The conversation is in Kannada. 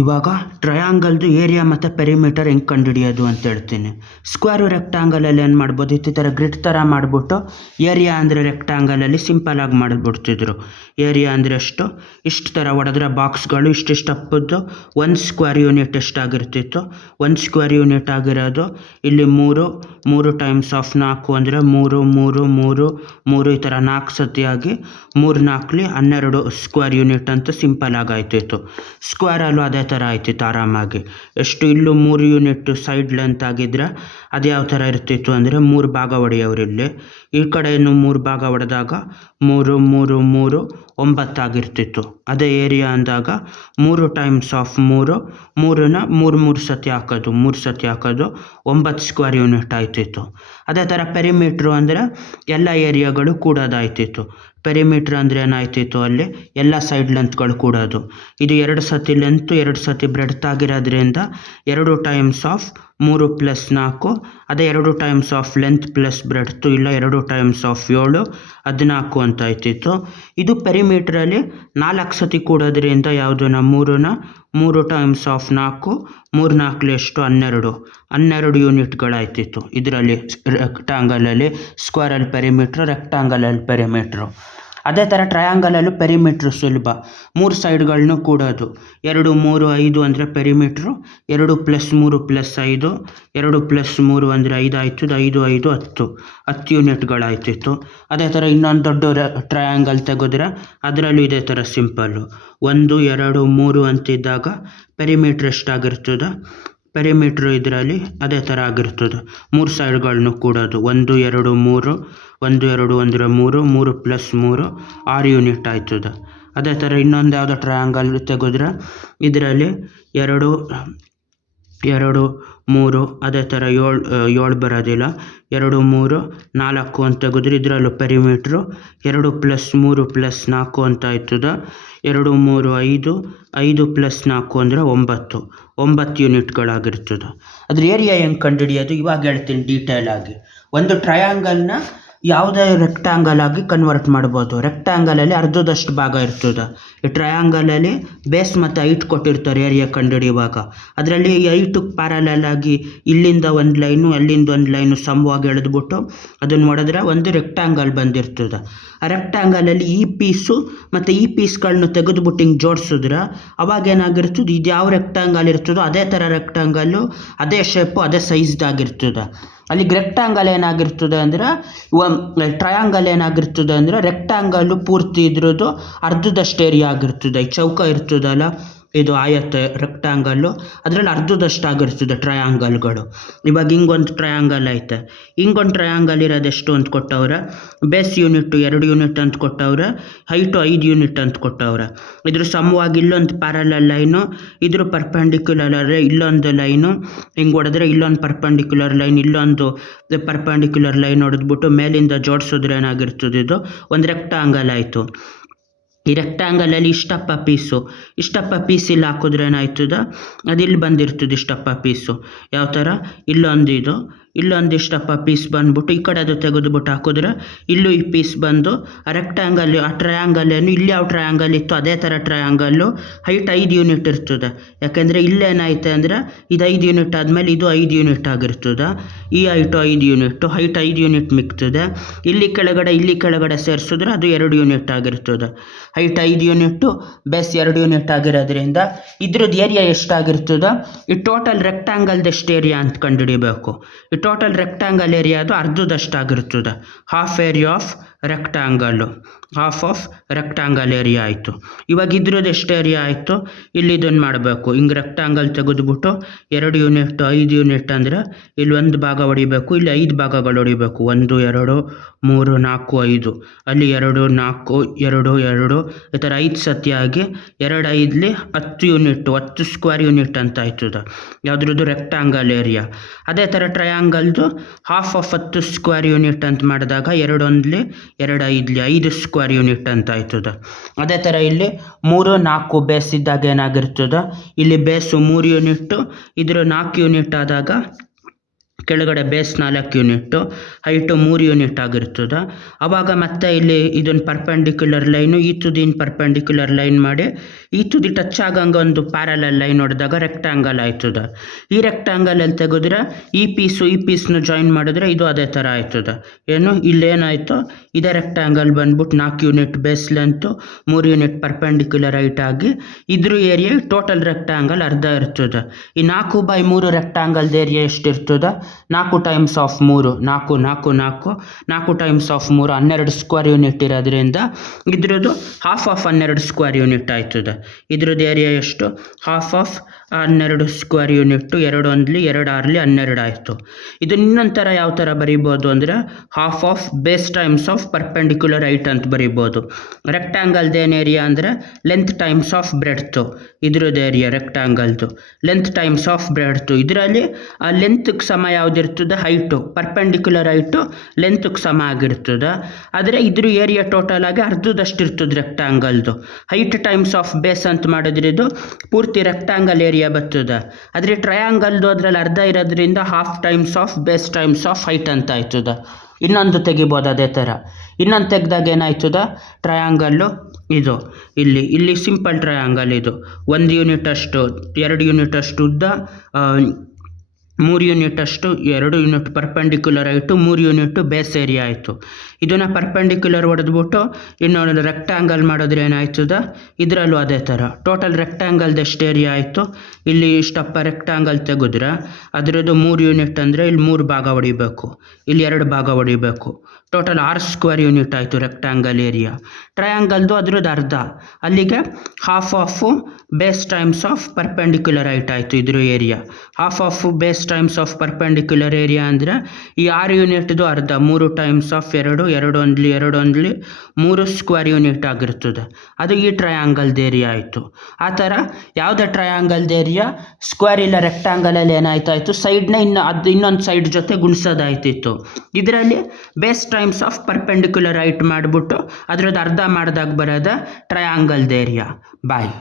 ಇವಾಗ ಟ್ರಯಾಂಗಲ್ದು ಏರಿಯಾ ಮತ್ತು ಪೆರಿಮೀಟರ್ ಹೆಂಗೆ ಕಂಡುಹಿಡಿಯೋದು ಅಂತ ಹೇಳ್ತೀನಿ. ಸ್ಕ್ವೇರು ರೆಕ್ಟಾಂಗಲಲ್ಲಿ ಏನು ಮಾಡ್ಬೋದು, ಈ ಥರ ಗ್ರಿಡ್ ಥರ ಮಾಡಿಬಿಟ್ಟು ಏರಿಯಾ ಅಂದರೆ ರೆಕ್ಟಾಂಗಲಲ್ಲಿ ಸಿಂಪಲಾಗಿ ಮಾಡಿಬಿಡ್ತಿದ್ರು. ಏರಿಯಾ ಅಂದರೆ ಇಷ್ಟು ಥರ ಹೊಡೆದ್ರೆ ಬಾಕ್ಸ್ಗಳು ಇಷ್ಟಿಷ್ಟು ಅಪ್ಪದ್ದು 1 ಸ್ಕ್ವೇರ್ ಯೂನಿಟ್ ಎಷ್ಟಾಗಿರ್ತಿತ್ತು, 1 ಸ್ಕ್ವೇರ್ ಯೂನಿಟ್ ಆಗಿರೋದು ಇಲ್ಲಿ 3 ಟೈಮ್ಸ್ ಆಫ್ 4 ಅಂದರೆ 3 ಈ ಥರ 4 ಸತಿಯಾಗಿ 3 4 12 ಸ್ಕ್ವೇರ್ ಯೂನಿಟ್ ಅಂತ ಸಿಂಪಲಾಗಿ ಆಯ್ತಿತ್ತು. ಸ್ಕ್ವೇರಲ್ಲೂ ಅದೇ ಥರ ಆಯ್ತಿತ್ತು ಆರಾಮಾಗಿ. ಇಲ್ಲೂ 3 ಯೂನಿಟ್ ಸೈಡ್ ಲೆಂತ್ ಆಗಿದ್ರೆ ಅದು ಯಾವ ಥರ ಇರ್ತಿತ್ತು ಅಂದರೆ 3 ಭಾಗ ಹೊಡೆಯೋರಿಲ್ಲಿ, ಈ ಕಡೆಯನ್ನು 3 ಭಾಗ ಹೊಡೆದಾಗ 3 3 3 9 ಆಗಿರ್ತಿತ್ತು. ಅದೇ ಏರಿಯಾ ಅಂದಾಗ 3 ಟೈಮ್ಸ್ ಆಫ್ 3ನ 3 ಸತಿ ಹಾಕೋದು, 3 ಸತಿ ಹಾಕೋದು 9 ಸ್ಕ್ವೇರ್ ಯೂನಿಟ್ ಆಯ್ತಿತ್ತು. ಅದೇ ಥರ ಪೆರಿಮೀಟ್ರು ಅಂದರೆ ಎಲ್ಲ ಏರಿಯಾಗಳು ಕೂಡೋದಾಯ್ತಿತ್ತು. ಪೆರಿಮೀಟ್ರ್ ಅಂದರೆ ಏನಾಯ್ತಿತ್ತು, ಅಲ್ಲಿ ಎಲ್ಲ ಸೈಡ್ ಲೆಂತ್ಗಳು ಕೂಡೋದು. ಇದು 2 ಸತಿ ಲೆಂತು 2 ಸತಿ ಬ್ರೆಡ್ತ್ ಆಗಿರೋದ್ರಿಂದ 2 ಟೈಮ್ಸ್ ಆಫ್ 3 + 4, ಅದೇ 2 times of length plus breadth, ಇಲ್ಲ 2 ಟೈಮ್ಸ್ ಆಫ್ 7 14 ಅಂತ ಆಯ್ತಿತ್ತು. ಇದು ಪೆರಿಮೀಟ್ರಲ್ಲಿ 4 ಸತಿ ಕೂಡೋದ್ರಿಂದ ಯಾವುದನ್ನ 3 ಟೈಮ್ಸ್ ಆಫ್ 4, 3 4 ಎಷ್ಟು 12 ಯೂನಿಟ್ಗಳಾಯ್ತಿತ್ತು. ಇದರಲ್ಲಿ ರೆಕ್ಟಾಂಗಲಲ್ಲಿ, ಸ್ಕ್ವೇರಲ್ಲಿ ಪೆರಿಮೀಟ್ರು, ರೆಕ್ಟಾಂಗಲಲ್ಲಿ ಪೆರಿಮೀಟ್ರು. ಅದೇ ಥರ ಟ್ರಯಾಂಗಲಲ್ಲೂ ಪೆರಿಮೀಟ್ರು ಸುಲಭ. 3 ಸೈಡ್ಗಳನ್ನೂ ಕೂಡೋದು. 2 3 5 ಅಂದರೆ ಪೆರಿಮೀಟ್ರು, 2 + 3 + 5, 2 + 3 ಅಂದರೆ 5 ಆಯ್ತದ, 5 5 10 ಯೂನಿಟ್ಗಳಾಯ್ತಿತ್ತು. ಅದೇ ಥರ ಇನ್ನೊಂದು ದೊಡ್ಡ ಟ್ರಯಾಂಗಲ್ ತೆಗೆದ್ರೆ ಅದರಲ್ಲೂ ಇದೇ ಥರ ಸಿಂಪಲ್ಲು. 1 2 3 ಅಂತಿದ್ದಾಗ ಪೆರಿಮೀಟ್ರ್ ಎಷ್ಟಾಗಿರ್ತದೆ, ಪೆರಿಮೀಟ್ರು ಇದರಲ್ಲಿ ಅದೇ ಥರ ಆಗಿರ್ತದೆ. 3 ಸೈಡ್ಗಳನ್ನು ಕೂಡೋದು. 1 2 3, 1 2 ಅಂದರೆ 3 + 3 6 ಯೂನಿಟ್ ಆಯ್ತದೆ. ಅದೇ ಥರ ಇನ್ನೊಂದು ಯಾವುದೋ ಟ್ರಯಾಂಗಲ್ ತೆಗೆದ್ರೆ ಇದರಲ್ಲಿ 2 2 3 ಅದೇ ಥರ 7 ಬರೋದಿಲ್ಲ, 2 3 4 ಅಂತ ತೆಗೆದ್ರೆ ಇದರಲ್ಲೂ ಪೆರಿಮೀಟ್ರು 2 + 3 + 4 ಅಂತ ಆಯ್ತದೆ. 2 3 5, 5 + 4 ಅಂದರೆ 9 ಯೂನಿಟ್ಗಳಾಗಿರ್ತದೆ. ಅದ್ರ ಏರಿಯಾ ಹೆಂಗೆ ಕಂಡುಹಿಡಿಯೋದು ಇವಾಗ ಹೇಳ್ತೀನಿ ಡೀಟೇಲಾಗಿ. ಒಂದು ಟ್ರಯಾಂಗಲ್ನ ಯಾವುದೇ ರೆಕ್ಟಾಂಗಲ್ ಆಗಿ ಕನ್ವರ್ಟ್ ಮಾಡ್ಬೋದು. ರೆಕ್ಟಾಂಗಲಲ್ಲಿ ಅರ್ಧದಷ್ಟು ಭಾಗ ಇರ್ತದೆ. ಈ ಟ್ರಯಾಂಗಲಲ್ಲಿ ಬೇಸ್ ಮತ್ತು ಹೈಟ್ ಕೊಟ್ಟಿರ್ತಾರೆ ಏರಿಯಾ ಕಂಡುಹಿಡಿಯುವಾಗ. ಅದರಲ್ಲಿ ಈ ಹೈಟಿಗೆ ಪ್ಯಾರಲಲ್ ಆಗಿ ಇಲ್ಲಿಂದ ಒಂದು ಲೈನು ಅಲ್ಲಿಂದ ಒಂದು ಲೈನು ಸಮವಾಗಿ ಎಳೆದ್ಬಿಟ್ಟು ಅದನ್ನು ಹೊಡೆದ್ರೆ ಒಂದು ರೆಕ್ಟಾಂಗಲ್ ಬಂದಿರ್ತದೆ. ಆ ರೆಕ್ಟಾಂಗಲಲ್ಲಿ ಈ ಪೀಸು ಮತ್ತು ಈ ಪೀಸ್ಗಳನ್ನ ತೆಗೆದುಬಿಟ್ಟು ಹಿಂಗೆ ಜೋಡಿಸಿದ್ರೆ ಅವಾಗ ಏನಾಗಿರ್ತದೆ, ಇದು ಯಾವ ರೆಕ್ಟಾಂಗಲ್ ಇರ್ತದೋ ಅದೇ ಥರ ರೆಕ್ಟಾಂಗಲ್ಲು, ಅದೇ ಶೇಪು, ಅದೇ ಸೈಜ್ದಾಗಿರ್ತದೆ. ಅಲ್ಲಿ ರೆಕ್ಟಾಂಗಲ್ ಏನಾಗಿರ್ತದೆ ಅಂದರೆ, ಟ್ರಯಾಂಗಲ್ ಏನಾಗಿರ್ತದೆ ಅಂದರೆ ರೆಕ್ಟಾಂಗಲ್ಲು ಪೂರ್ತಿ ಇದ್ರದ್ದು ಅರ್ಧದಷ್ಟು ಏರಿಯಾ ಆಗಿರ್ತದೆ. ಈ ಚೌಕ ಇರ್ತದಲ್ಲ, ಇದು ಆಯತ ರೆಕ್ಟಾಂಗಲ್ಲು, ಅದರಲ್ಲಿ ಅರ್ಧದಷ್ಟು ಆಗಿರ್ತದೆ ಟ್ರಯಾಂಗಲ್ಗಳು. ಇವಾಗ ಹಿಂಗೊಂದು ಟ್ರಯಾಂಗಲ್ ಐತೆ, ಹಿಂಗೊಂದು ಟ್ರಯಾಂಗಲ್ ಇರೋದು ಎಷ್ಟು ಅಂತ ಕೊಟ್ಟವ್ರೆ, ಬೇಸ್ ಯೂನಿಟ್ಟು 2 ಯೂನಿಟ್ ಅಂತ ಕೊಟ್ಟವ್ರೆ, ಹೈಟು 5 ಯೂನಿಟ್ ಅಂತ ಕೊಟ್ಟವ್ರೆ. ಇದ್ರ ಸಮವಾಗಿ ಇಲ್ಲೊಂದು ಪ್ಯಾರಲಲ್ ಲೈನು, ಇದ್ರ ಪರ್ಪೆಂಡಿಕ್ಯುಲರ್ ಇಲ್ಲೊಂದು ಲೈನು, ಹಿಂಗೆ ಹೊಡೆದ್ರೆ ಇಲ್ಲೊಂದು ಪರ್ಪೆಂಡಿಕ್ಯುಲರ್ ಲೈನ್, ಇಲ್ಲೊಂದು ಪರ್ಪೆಂಡಿಕ್ಯುಲರ್ ಲೈನ್ ಹೊಡೆದ್ಬಿಟ್ಟು ಮೇಲಿಂದ ಜೋಡಿಸಿದ್ರೆ ಏನಾಗಿರ್ತದೆ, ಇದು ಒಂದು ರೆಕ್ಟಾಂಗಲ್ ಆಯಿತು. ಈ ರೆಕ್ಟಾಂಗಲಲ್ಲಿ ಇಷ್ಟಪ್ಪ ಪೀಸ್ ಇಲ್ಲಿ ಹಾಕಿದ್ರೆ ಏನಾಯ್ತದೆ, ಅದಿಲ್ಲಿ ಬಂದಿರ್ತದೆ ಇಷ್ಟಪ್ಪ ಪೀಸು. ಯಾವ ಥರ ಇಲ್ಲೊಂದು ಇಷ್ಟಪ್ಪ ಪೀಸ್ ಬಂದ್ಬಿಟ್ಟು ಈ ಕಡೆ ಅದು ತೆಗೆದುಬಿಟ್ಟು ಹಾಕಿದ್ರೆ ಇಲ್ಲೂ ಈ ಪೀಸ್ ಬಂದು ಆ ರೆಕ್ಟಾಂಗಲ್, ಆ ಟ್ರಯಾಂಗಲ್ಲೇನು ಇಲ್ಲಿ ಯಾವ ಟ್ರಯಾಂಗಲ್ ಇತ್ತು ಅದೇ ಥರ ಟ್ರಯಾಂಗಲ್ಲು ಹೈಟ್ 5 ಯೂನಿಟ್ ಇರ್ತದೆ. ಯಾಕೆಂದರೆ ಇಲ್ಲೇನಾಯ್ತು ಅಂದರೆ ಇದು 5 ಯೂನಿಟ್ ಆದಮೇಲೆ ಇದು 5 ಯೂನಿಟ್ ಆಗಿರ್ತದೆ. ಈ ಹೈಟು 5 ಯೂನಿಟ್ಟು, ಹೈಟ್ 5 ಯೂನಿಟ್ ಮಿಕ್ತದೆ. ಇಲ್ಲಿ ಕೆಳಗಡೆ ಸೇರಿಸಿದ್ರೆ ಅದು 2 ಯೂನಿಟ್ ಆಗಿರ್ತದೆ. ಹೈಟ್ 5 ಯೂನಿಟ್ಟು, ಬೇಸ್ 2 ಯೂನಿಟ್ ಆಗಿರೋದ್ರಿಂದ ಇದ್ರದ್ದು ಏರಿಯಾ ಎಷ್ಟಾಗಿರ್ತದೆ, ಈ ಟೋಟಲ್ ರೆಕ್ಟಾಂಗಲ್ದು ಎಷ್ಟು ಏರಿಯಾ ಅಂತ ಕಂಡುಹಿಡಿಬೇಕು. ಈ ಟೋಟಲ್ ರೆಕ್ಟಾಂಗಲ್ ಏರಿಯಾದು ಅರ್ಧದಷ್ಟಾಗಿರ್ತದೆ. Half area of rectangle, half of rectangle area ಆಯಿತು. ಇವಾಗ ಇದ್ರದ್ದು ಎಷ್ಟು ಏರಿಯಾ ಆಯಿತು, ಇಲ್ಲಿ ಇದನ್ನು ಮಾಡಬೇಕು. ಹಿಂಗೆ ರೆಕ್ಟಾಂಗಲ್ ತೆಗೆದುಬಿಟ್ಟು 2 ಯೂನಿಟ್ 5 ಯೂನಿಟ್ ಅಂದರೆ ಇಲ್ಲಿ 1 ಭಾಗ ಹೊಡಿಬೇಕು, ಇಲ್ಲಿ 5 ಭಾಗಗಳು ಹೊಡಿಬೇಕು. 1 2 3 4 5, ಅಲ್ಲಿ 2 4 2 2 ಈ ಥರ 5 ಸತಿಯಾಗಿ 2 5 10 ಯೂನಿಟ್, 10 ಸ್ಕ್ವೇರ್ ಯೂನಿಟ್ ಅಂತ ಆಯ್ತದೆ ಯಾವುದ್ರದ್ದು ರೆಕ್ಟಾಂಗಲ್ ಏರಿಯಾ. ಅದೇ ಥರ ಟ್ರಯಾಂಗಲ್ದು ಹಾಫ್ ಆಫ್ 10 ಸ್ಕ್ವೇರ್ ಯೂನಿಟ್ ಅಂತ ಮಾಡಿದಾಗ 2 1 2 5 5 ಸ್ಕ್ವೇರ್ ಯೂನಿಟ್ ಅಂತ ಆಯ್ತದೆ. ಅದೇ ಥರ ಇಲ್ಲಿ 3 4 ಬೇಸ್ ಇದ್ದಾಗ ಏನಾಗಿರ್ತದೆ, ಇಲ್ಲಿ ಬೇಸು 3 ಯೂನಿಟ್ಟು, ಇದ್ರ 4 ಯೂನಿಟ್ ಆದಾಗ ಕೆಳಗಡೆ ಬೇಸ್ 4 ಯೂನಿಟ್ಟು, ಹೈಟು 3 ಯೂನಿಟ್ ಆಗಿರ್ತದೆ. ಆವಾಗ ಮತ್ತೆ ಇಲ್ಲಿ ಇದನ್ನು ಪರ್ಪೆಂಡಿಕ್ಯುಲರ್ ಲೈನು ಈ ತುದಿನ ಪರ್ಪೆಂಡಿಕ್ಯುಲರ್ ಲೈನ್ ಮಾಡಿ ಈ ತುದಿ ಟಚ್ ಆಗಂಗೆ ಒಂದು ಪ್ಯಾರಲಲ್ ಲೈನ್ ಹೊಡೆದಾಗ ರೆಕ್ಟ್ಯಾಂಗಲ್ ಆಯ್ತದೆ. ಈ ರೆಕ್ಟ್ಯಾಂಗಲಲ್ಲಿ ತೆಗೆದ್ರೆ ಈ ಪೀಸ್ನ ಜಾಯಿನ್ ಮಾಡಿದ್ರೆ ಇದು ಅದೇ ಥರ ಆಯ್ತದೆ. ಏನು ಇಲ್ಲೇನಾಯಿತು, ಇದೇ ರೆಕ್ಟ್ಯಾಂಗಲ್ ಬಂದ್ಬಿಟ್ಟು 4 unit base length, 3 unit perpendicular height ಆಗಿ ಇದ್ರ ಏರಿಯಾ ಟೋಟಲ್ ರೆಕ್ಟ್ಯಾಂಗಲ್ ಅರ್ಧ ಇರ್ತದೆ. ಈ 4/3 ರೆಕ್ಟ್ಯಾಂಗಲ್ದ ಏರಿಯಾ ಎಷ್ಟಿರ್ತದೆ, 4 times of 3 4 4 4 4 times of 3 12 square unit ಇರೋದ್ರಿಂದ ಇದ್ರದ್ದು ಹಾಫ್ ಆಫ್ 12 ಸ್ಕ್ವೇರ್ ಯೂನಿಟ್ ಆಯ್ತದೆ. ಇದ್ರದ್ದು ಏರಿಯಾ ಎಷ್ಟು, ಹಾಫ್ ಆಫ್ 12 ಸ್ಕ್ವೇರ್ ಯೂನಿಟ್ಟು, 2 1 2 6 12 ಆಯಿತು. ಇದನ್ನ ಇನ್ನೊಂಥರ ಯಾವ ಥರ ಬರೀಬೋದು ಅಂದರೆ half of base times of perpendicular height ಅಂತ ಬರೀಬೋದು. ರೆಕ್ಟ್ಯಾಂಗಲ್ದು ಏನು ಏರಿಯಾ ಅಂದರೆ ಲೆಂತ್ ಟೈಮ್ಸ್ ಆಫ್ ಬ್ರೆಡ್ತು, ಇದ್ರದ್ದು ಏರಿಯಾ ರೆಕ್ಟ್ಯಾಂಗಲ್ದು ಲೆಂತ್ ಟೈಮ್ಸ್ ಆಫ್ ಬ್ರೆಡ್ತು. ಇದರಲ್ಲಿ ಆ ಲೆಂತ್ಗೆ ಸಮ ಯಾವುದಿರ್ತದೆ, ಹೈಟು ಪರ್ಪೆಂಡಿಕ್ಯುಲರ್ ಹೈಟು ಲೆಂತ್ಗೆ ಸಮ ಆಗಿರ್ತದೆ. ಆದರೆ ಇದ್ರ ಏರಿಯಾ ಟೋಟಲ್ ಆಗಿ ಅರ್ಧದಷ್ಟು ಇರ್ತದೆ ರೆಕ್ಟ್ಯಾಂಗಲ್ದು. ಹೈಟ್ ಟೈಮ್ಸ್ ಆಫ್ ಬೇಸ್ ಅಂತ ಮಾಡಿದ್ರೆ ಇದು ಪೂರ್ತಿ ರೆಕ್ಟ್ಯಾಂಗಲ್ ಏರಿಯಾ ಬರ್ತದೆ. ಆದರೆ ಟ್ರಯಾಂಗಲ್ದು ಅದರಲ್ಲಿ ಅರ್ಧ ಇರೋದ್ರಿಂದ half times of base times of height ಅಂತ ಆಯ್ತದೆ. ಇನ್ನೊಂದು ತೆಗಿಬೋದು ಅದೇ ಥರ. ಇನ್ನೊಂದು ತೆಗೆದಾಗ ಏನಾಯ್ತದೆ, ಟ್ರಯಾಂಗಲ್ಲು ಇದು ಇಲ್ಲಿ ಸಿಂಪಲ್ ಟ್ರಯಾಂಗಲ್ ಇದು 1 ಯೂನಿಟ್ ಅಷ್ಟು 2 ಯೂನಿಟ್ ಅಷ್ಟು ಉದ್ದ, 3 ಯೂನಿಟ್ ಅಷ್ಟು 2 ಯೂನಿಟ್ ಪರ್ಪೆಂಡಿಕ್ಯುಲರ್ ಆಯಿತು, 3 ಯೂನಿಟ್ ಬೇಸ್ ಏರಿಯಾ ಆಯಿತು. ಇದನ್ನು ಪರ್ಪೆಂಡಿಕ್ಯುಲರ್ ಹೊಡೆದ್ಬಿಟ್ಟು ಇನ್ನೊಂದು ರೆಕ್ಟ್ಯಾಂಗಲ್ ಮಾಡಿದ್ರೆ ಏನಾಯ್ತದೆ, ಇದರಲ್ಲೂ ಅದೇ ಥರ ಟೋಟಲ್ ರೆಕ್ಟ್ಯಾಂಗಲ್ದು ಎಷ್ಟು ಏರಿಯಾ ಆಯಿತು, ಇಲ್ಲಿ ಇಷ್ಟಪ್ಪ ರೆಕ್ಟ್ಯಾಂಗಲ್ ತೆಗೆದ್ರೆ ಅದರದ್ದು 3 ಯೂನಿಟ್ ಅಂದರೆ ಇಲ್ಲಿ 3 ಭಾಗ ಹೊಡಿಬೇಕು, ಇಲ್ಲಿ 2 ಭಾಗ ಹೊಡಿಬೇಕು. ಟೋಟಲ್ 6 ಸ್ಕ್ವೇರ್ ಯೂನಿಟ್ ಆಯಿತು ರೆಕ್ಟ್ಯಾಂಗಲ್ ಏರಿಯಾ. ಟ್ರಯಾಂಗಲ್ದು ಅದ್ರದ್ದು ಅರ್ಧ, ಅಲ್ಲಿಗೆ half of base times of perpendicular height ಆಯಿತು ಇದ್ರ ಏರಿಯಾ. Half of base times of perpendicular area ಅಂದರೆ ಈ 6 ಯೂನಿಟ್ದು ಅರ್ಧ, 3 ಟೈಮ್ಸ್ ಆಫ್ 2 2 1 2 1 3 ಸ್ಕ್ವೇರ್ ಯೂನಿಟ್ ಆಗಿರ್ತದೆ. ಅದು ಈ ಟ್ರಯಾಂಗಲ್ದು ಏರಿಯಾ ಆಯಿತು. ಆ ಥರ ಯಾವುದೇ ಟ್ರಯಾಂಗಲ್ದು ಏರಿಯಾ ಸ್ಕ್ವೇರ್ ಇಲ್ಲ ರೆಕ್ಟ್ಯಾಂಗಲಲ್ಲಿ ಏನಾಯ್ತಾಯಿತು, ಸೈಡ್ನ ಇನ್ನೊಂದು ಸೈಡ್ ಜೊತೆ ಗುಣಿಸೋದಾಯ್ತಿತ್ತು. ಇದರಲ್ಲಿ base times of perpendicular height ಮಾಡಿಬಿಟ್ಟು ಅದರದ್ದು ಅರ್ಧ ಮಾಡಿದಾಗ ಬರೋದ ಟ್ರಯಾಂಗಲ್ದು ಏರಿಯಾ. ಬಾಯ್.